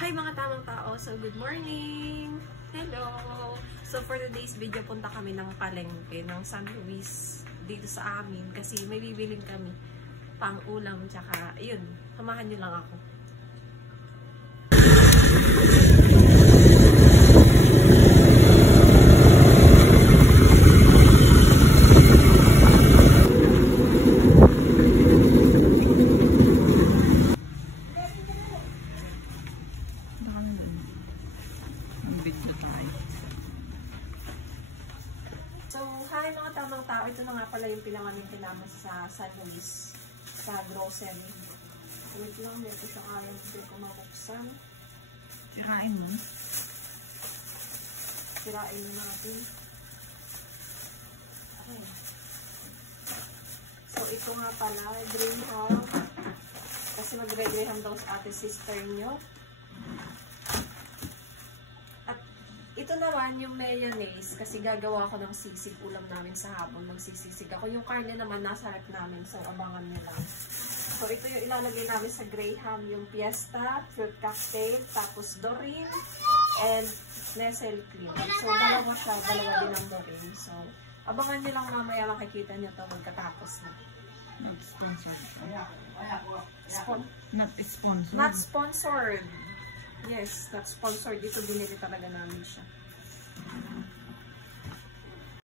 Hi mga tamang tao! So, good morning! Hello! So, for today's video, punta kami ng palengke ng San Luis dito sa amin kasi may bibiling kami pang ulam tsaka, yun, samahan nyo lang ako. So, hi mga tamang tao. Ito na nga pala yung pinangaminti namin sa San Luis, sa grocery. Wait lang, dito sa ayaw ko mabuksan. Sirain mo? Sirain natin. Okay. So, ito nga pala, Graham. Kasi mag-Graham daw sa ate sister nyo. Ito naman yung mayonnaise kasi gagawa ko ng sisig ulam namin sa hapon. Magsisisig ako. Yung karne naman nasa rep namin, so abangan nyo lang. So ito yung ilalagay namin sa Graham, yung Fiesta, fruit cocktail, tapos Doreen, and Nestle Cream. So dalawa siya, dalawa din ang Doreen. So abangan nyo lang mamaya, makikita nyo ito magkatapos na. Not sponsored. Not sponsored. Not sponsored. Yes, not sponsored. Dito binili talaga namin siya.